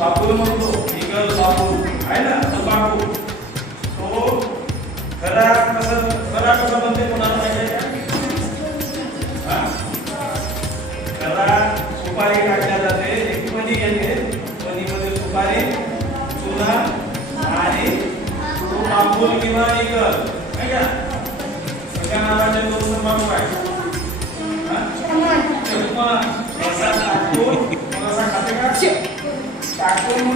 बापूल म्हणतो इगल बापूल आहे ना तंबाखू तो खरा कसं म्हणते कोणाला माहिती आहे का? खरा सुपारी काढल्या जाते एक मनी घेते मनीमध्ये सुपारी चुना आणि तो बापूल किंवा इगल आहे का सगळ्या नावाचे दोन तंबाखू आहे टाकून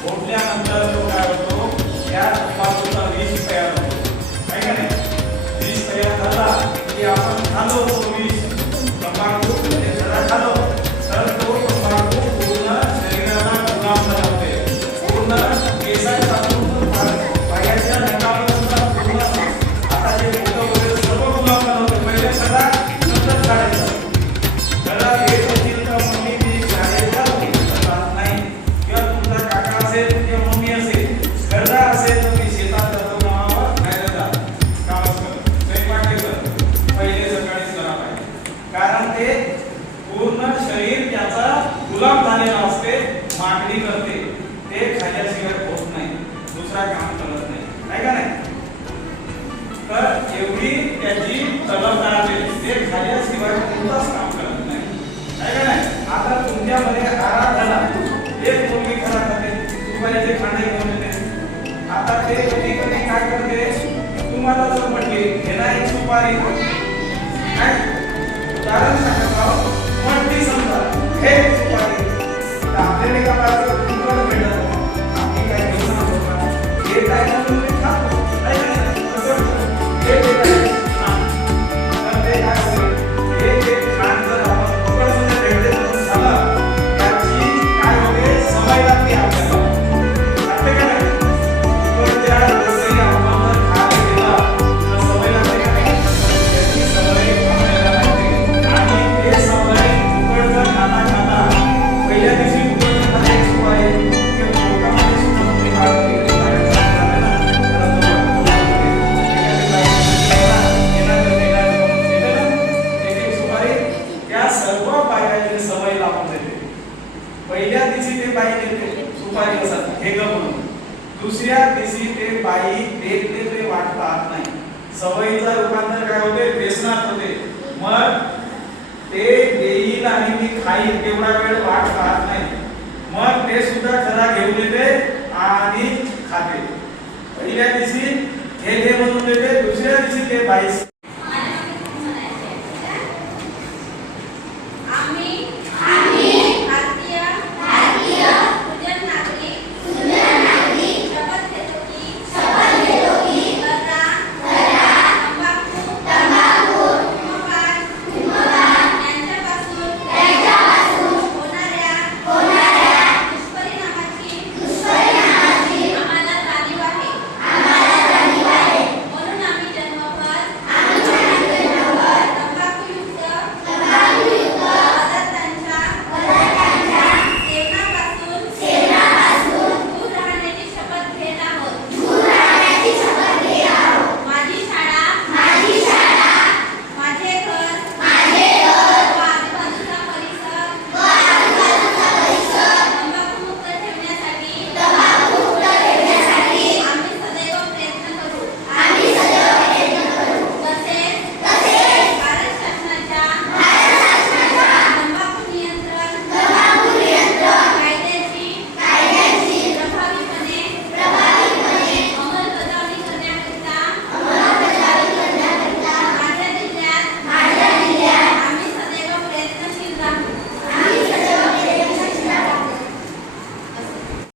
फोडल्यानंतर तो काय होतो या तंबाखूचा विष तयार होतो काय का नाही विष तयार झाला की आपण खालो तो विष तंबाखू जरा खालो तर तो तंबाखू पूर्ण शरीराला गुलाम बनवते पूर्ण केसांपासून पायाच्या नखापर्यंत पूर्ण आता जे मोठं वगैरे सर्व गुलाम बनवते पहिले सगळा नंतर काढायचा जरा एक होतील तर मम्मी ती शाळेत जात नाही किंवा तुमचा काका असेल किंवा मम्मी असेल घरला असेल तर ती शेतात जातो कामावर बाहेर जात कामच करत स्वयंपाक करत पहिले सकाळीच करा पाहिजे कारण ते पूर्ण शरीर त्याचा गुलाम झालेला असते मागणी करते ते खाल्ल्याशिवाय होत नाही दुसरा काम करत नाही का नाही तर एवढी त्याची तलब राहते ते खाल्ल्याशिवाय कोणताच काम करत नाही का नाही आता तुमच्यामध्ये आराम झाला एक मुलगी खरा करते तुम्हाला जे खाणे घेऊन येते आता ते कधी कधी काय करते तुम्हाला जर म्हटली हे नाही सुपारी काय कारण सांगा म्हटली समजा हे सुपारी तर आपल्याला का पाहिजे तुम्हाला भेटत आम्ही काय घेऊन आलो का हे काय म्हणून मी खातो नाही हे पहिल्या दिवशी ते बाई देते सुपारी असतात हे ग म्हणून दुसऱ्या दिवशी ते बाई देते ते वाट पाहत नाही सवयीचा रूपांतर काय होते व्यसनात होते मग ते देईल आणि मी खाईल तेवढा वेळ वाट पाहत नाही मग ते सुद्धा खरा घेऊन येते आणि खाते पहिल्या दिवशी हे घे म्हणून देते दुसऱ्या दिवशी ते बाई